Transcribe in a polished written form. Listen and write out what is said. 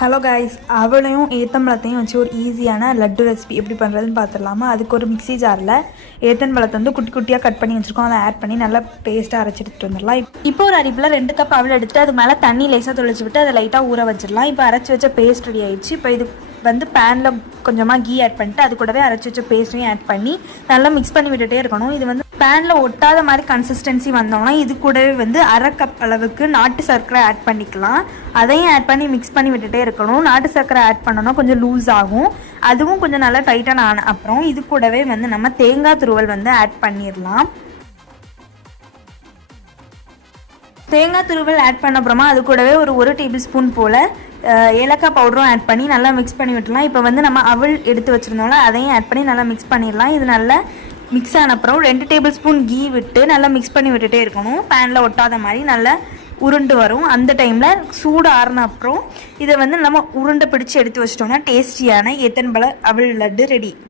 Hello guys, அவளையும் ஏத்தம்பழத்தையும் வச்சு ஒரு ஈஸியான லட்டு ரெசிபி எப்படி பண்ணுறதுன்னு பார்த்துடலாமா. அதுக்கு ஒரு மிக்ஸி ஜாரில் ஏத்தம்பழத்தை வந்து குட்டி குட்டியாக கட் பண்ணி வச்சுருக்கோம். அதை ஆட் பண்ணி நல்லா பேஸ்ட்டாக அரைச்சி எடுத்துகிட்டு வந்துடலாம். இப்போ ஒரு அரிப்பில் 2 கப் அவள் எடுத்துகிட்டு அது மேலே தண்ணி லேசாக தொளிச்சு விட்டு அதை லைட்டாக ஊற வச்சிடலாம். இப்போ அரைச்சி வச்ச பேஸ்ட் ரெடி ஆயிடுச்சு. இப்போ இது வந்து பேனில் கொஞ்சமாக கீ ஆட் பண்ணிட்டு அது கூடவே அரைச்சி வச்ச பேஸ்ட்டையும் ஆட் பண்ணி நல்லா மிக்ஸ் பண்ணி விட்டுட்டே இருக்கணும். இது வந்து பேனில் ஒட்டாத மாதிரி கன்சிஸ்டன்சி வந்தோம்னா இது கூடவே வந்து 1/2 கப் அளவுக்கு நாட்டு சர்க்கரை ஆட் பண்ணிக்கலாம். அதையும் ஆட் பண்ணி மிக்ஸ் பண்ணி விட்டுட்டே இருக்கணும். நாட்டு சர்க்கரை ஆட் பண்ணோன்னா கொஞ்சம் லூஸ் ஆகும். அதுவும் கொஞ்சம் நல்லா டைட்டான ஆன அப்புறம் இது கூடவே வந்து நம்ம தேங்காய் துருவல் வந்து ஆட் பண்ணிடலாம். தேங்காய் துருவல் ஆட் பண்ண அப்புறமா அது கூடவே ஒரு டேபிள் ஸ்பூன் போல் ஏலக்காய் பவுடரும் ஆட் பண்ணி நல்லா மிக்ஸ் பண்ணி விட்டுலாம். இப்போ வந்து நம்ம அவல் எடுத்து வச்சுருந்தோம்ல அதையும் ஆட் பண்ணி நல்லா மிக்ஸ் பண்ணிடலாம். இது நல்லா மிக்ஸ் ஆன அப்புறம் 2 டேபிள் ஸ்பூன் கீ விட்டு நல்லா மிக்ஸ் பண்ணி விட்டுட்டே இருக்கணும். பேனில் ஒட்டாத மாதிரி நல்லா உருண்டு வரும். அந்த டைமில் சூடு ஆறின அப்புறம் இதை வந்து நம்ம உருண்டை பிடிச்சி எடுத்து வச்சிட்டோம்னா டேஸ்டியான ஏத்தம்பழ அவல் லட்டு ரெடி.